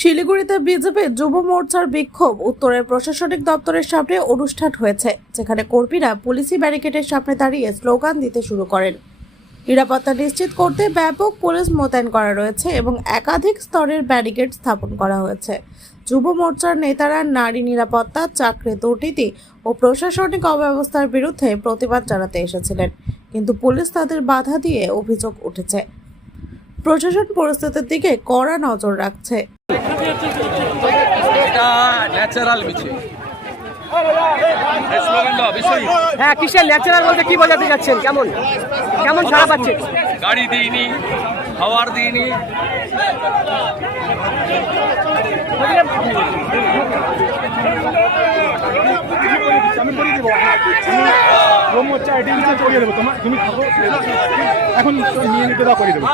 শিলিগুড়িতে বিজেপি যুব মোর্চার বিক্ষোভ উত্তরের প্রশাসনিক দপ্তরের সামনে অনুষ্ঠান হয়েছে, যেখানে কর্মীরা পুলিশি ব্যারিকেডের সামনে দাঁড়িয়ে স্লোগান দিতে শুরু করেন। নিরাপত্তা নিশ্চিত করতে ব্যাপক পুলিশ মোতায়েন করা রয়েছে এবং একাধিক স্তরের ব্যারিকেড স্থাপন করা হয়েছে। যুব মোর্চার নেতারা নারী নিরাপত্তা, চাকরি, দুর্নীতি ও প্রশাসনিক অব্যবস্থার বিরুদ্ধে প্রতিবাদ জানাতে এসেছিলেন। কিন্তু পুলিশ তাদের বাধা দিয়ে অভিযোগ উঠেছে। প্রশাসন পরিস্থিতির দিকে কড়া নজর রাখছে এই স্লোগান দাও বিশ্বজিৎ হ্যাঁ কিসের ন্যাচারাল বলতে কি বোঝাতে যাচ্ছেন? কেমন? কেমন সারা পাচ্ছেন গাড়ি দিইনি খাওয়ার দিইনি। আমি করে দেবো ব্রহ্মচার আইডি রিচার্জ করিয়ে দেবো তোমার তুমি এখন নিয়ে নিতে দাও করে দেবো।